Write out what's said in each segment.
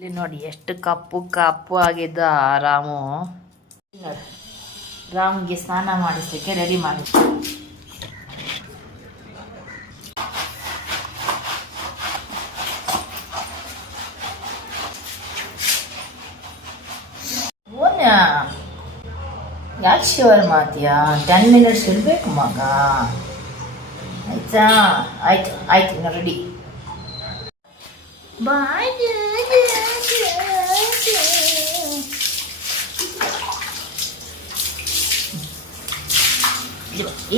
ಇಲ್ಲಿ ನೋಡಿ ಎಷ್ಟು ಕಪ್ಪು ಕಪ್ಪು ಆಗಿದ್ದ ರಾಮು. ರಾಮ್ಗೆ ಸ್ನಾನ ಮಾಡಿಸ್ಲಿಕ್ಕೆ ರೆಡಿ ಮಾಡಿ. ಯಾಕೆ ಶಿವರ್ ಮಾಡ್ತೀಯಾ? 10 minutes ಇರಬೇಕು ಮಗ. ಆಯ್ತಾ? ಆಯ್ತು ಆಯ್ತು, ಇನ್ನು ರೆಡಿ. ಬಾಯ್.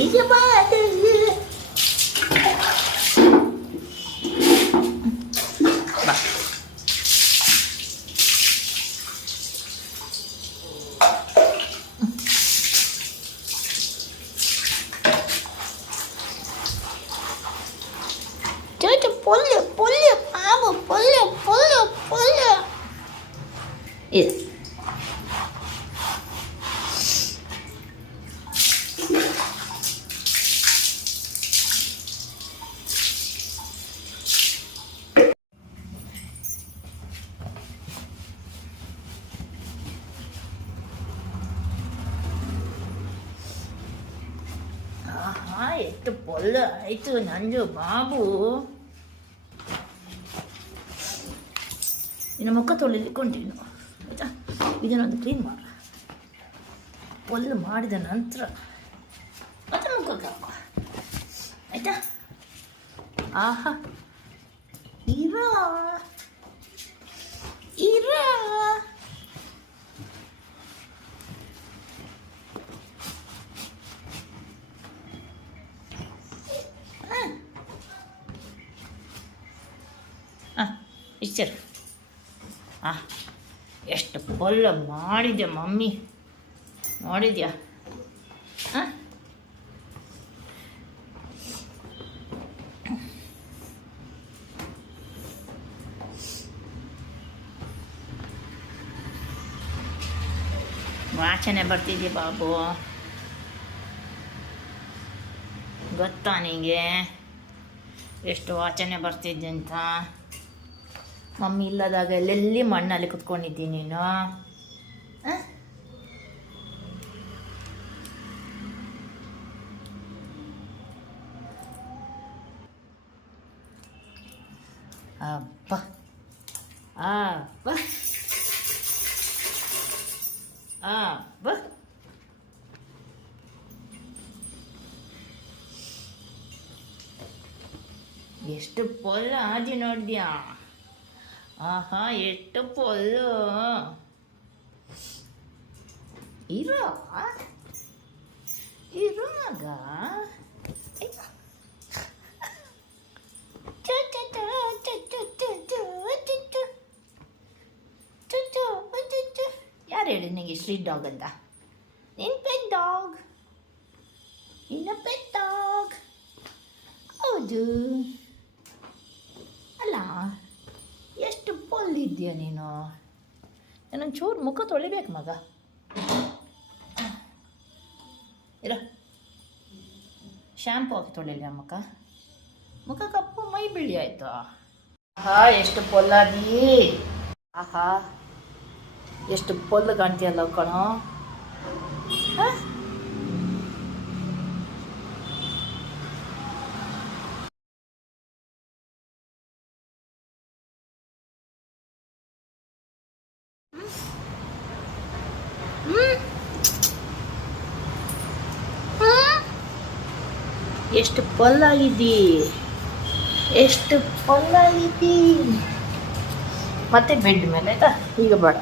ಈಗ ಬಾ. Pollo. Yes. ಎಷ್ಟು ಪೊಲ್ಲ ಆಯ್ತು ನಂಜು ಬಾಬು. ಇನ್ನು ಮುಖ ತೊಳಿಲಿಕ್ಕೊಂಡಿನು ಆಯ್ತಾ. ಇದನ್ನೊಂದು ಕ್ಲೀನ್ ಮಾಡ. ಪೊಲ್ಲು ಮಾಡಿದ ನಂತರ ಮತ್ತೆ ಮುಖಕ್ಕೆ ಹಾಕುವ ಆಯ್ತಾ. ಆಹಾ, ಇರೋ ಇಷ್ಟರು. ಎಷ್ಟು ಪೊಲ್ಲ ಮಾಡಿದ್ಯಾ ಮಮ್ಮಿ, ನೋಡಿದ್ಯಾ? ವಾಸನೆ ಬರ್ತಿದ್ಯಾ ಬಾಬು? ಗೊತ್ತಾ ನಿಂಗೆ ಎಷ್ಟು ವಾಸನೆ ಬರ್ತಿದ್ದೆ ಅಂತ? ಮಮ್ಮಿ ಇಲ್ಲದಾಗ ಎಲ್ಲೆಲ್ಲಿ ಮಣ್ಣಲ್ಲಿ ಕುತ್ಕೊಂಡಿದ್ದೀನಿ ನೀನು. ಅಪ್ಪ ಅಪ್ಪ ಅಪ್ಪ. ಎಷ್ಟು ಪೊಲ್ಲ ಆದಿ ನೋಡಿದ್ಯಾ? ಆಹಾ, ಎಷ್ಟು ಪೊಲ್ಲು. ಇರುವಾಗ ಯಾರು ಹೇಳಿ ನನಗೆ ಸ್ಟ್ರೀಟ್ ಡಾಗ್ ಅಂತ? ನಿನ್ನ ಪೆಟ್ ಡಾಗ್, ನಿನ್ನ ಪೆಟ್ ಡಾಗ್. ಹೌದು ಅಲ್ಲ, ಎಷ್ಟು ಪೊಲ್ಲಿದ್ಯಾ ನೀನು? ನಾನೊಂದು ಚೂರು ಮುಖ ತೊಳಿಬೇಕು ಮಗ. ಇರ, ಶ್ಯಾಂಪು ಹಾಕಿ ತೊಳಿಲ್ಲ ಮುಖ ಕಪ್ಪು ಮೈ ಬಿಳಿ ಆಯಿತು. ಆಹಾ, ಎಷ್ಟು ಪೊಲ್ಲಾದಿ. ಆಹಾ, ಎಷ್ಟು ಪೊಲ್ಲು ಕಾಣ್ತೀಯಲ್ಲ ಕಣೋ. ಎಷ್ಟು ಪೊಲ್ಲಾಗಿದ್ದಿ, ಎಷ್ಟು ಪೊಲ್ಲಾಗಿದ್ದಿ. ಮತ್ತೆ ಬೆಡ್ ಮೇಲೆ ಆಯ್ತಾ. ಈಗ ಬೇಡ.